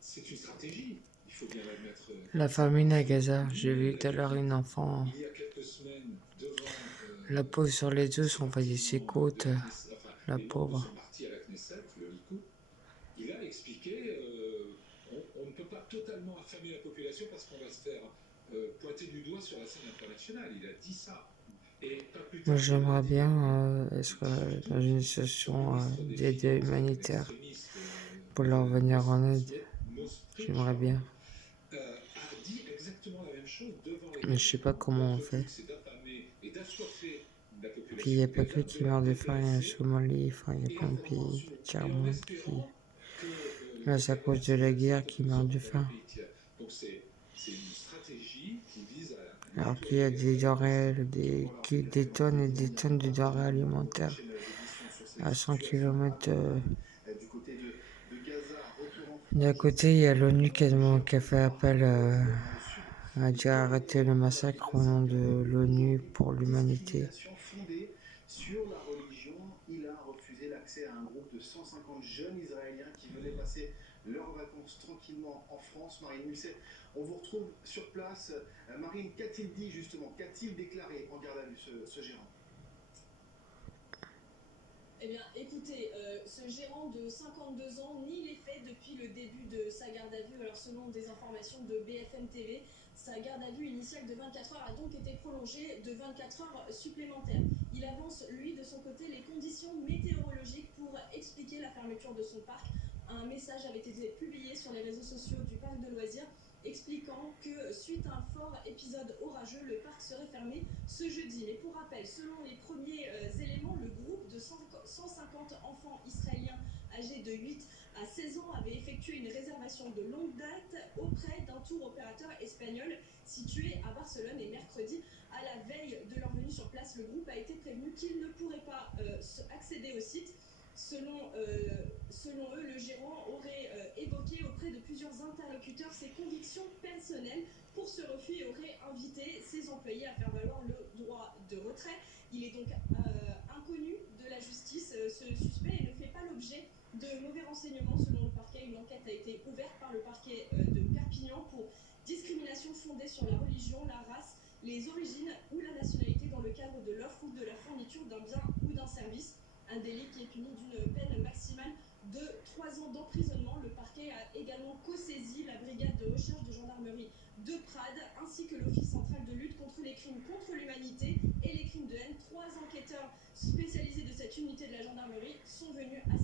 C'est une stratégie, il faut bien l'admettre. La famine à Gaza. J'ai vu tout à l'heure une enfant Il y a quelques semaines, devant la peau sur les os, on voyait ses côtes, la les membres de pauvre. son parti à la Knesset, le Likoud, il a expliqué on ne peut pas totalement affamer la population parce qu'on va se faire pointer du doigt sur la scène internationale. Il a dit ça. Et pas plus Moi, tard j'aimerais que lundi, bien être dans une son situation ministre des d'aide Finances est un humanitaire extrémiste pour leur venir en aide. Mossrich, J'aimerais bien. a dit exactement la même chose devant les Mais je sais pas caméras. comment on Notre fait. but, c'est d'affamer et d'assoiffer la Puis il population n'y a de pas que Gaza, qui de la meurt de faim, il y a la déplacer Somalie, enfin, il y a et plein de la rendre pays, sous. Et en tiers-monde qui... espérant que Là, les c'est à terres cause de la palestiniennes guerre cessent qui de meurt besoin de dans les faim. pays tiers. Donc c'est une stratégie qui vise à Alors qu'il y a nettoyer des la denrées, Palestine. des tonnes et des tonnes de denrées alimentaires à 100 km. D'un côté, il y a l'ONU qui a fait appel à dire arrêter le massacre au nom de l'ONU pour l'humanité. Sur la religion, il a refusé l'accès à un groupe de 150 jeunes Israéliens qui venaient passer leurs vacances tranquillement en France. Marine Musset, on vous retrouve sur place. Marine, qu'a-t-il dit justement? Qu'a-t-il déclaré en garde à vue ce gérant? Eh bien, écoutez, ce gérant de 52 ans nie les faits depuis le début de sa garde à vue. Alors, selon des informations de BFM TV, sa garde à vue initiale de 24 heures a donc été prolongée de 24 heures supplémentaires. Il avance, lui, de son côté, les conditions météorologiques pour expliquer la fermeture de son parc. Un message avait été publié sur les réseaux sociaux du parc de loisirs expliquant que suite à un fort épisode orageux, le parc serait fermé ce jeudi. Mais pour rappel, selon les premiers éléments, le groupe de 150 enfants israéliens âgés de 8 à 16 ans avait effectué une réservation de longue date auprès d'un tour opérateur espagnol situé à Barcelone. Et mercredi, à la veille de leur venue sur place, le groupe a été prévenu qu'il ne pourrait pas accéder au site. Selon eux, le gérant aurait évoqué auprès de plusieurs interlocuteurs ses convictions personnelles pour ce refus et aurait invité ses employés à faire valoir le droit de retrait. Il est donc inconnu de la justice, ce suspect, et ne fait pas l'objet de mauvais renseignements selon le parquet. Une enquête a été ouverte par le parquet de Perpignan pour discrimination fondée sur la religion, la race, les origines ou la nationalité dans le cadre de l'offre ou de la fourniture d'un bien ou d'un service. Un délit qui est puni d'une peine maximale de 3 ans d'emprisonnement. Le parquet a également co-saisi la brigade de recherche de gendarmerie de Prades ainsi que l'Office central de lutte contre les crimes contre l'humanité et les crimes de haine. 3 enquêteurs spécialisés de cette unité de la gendarmerie sont venus à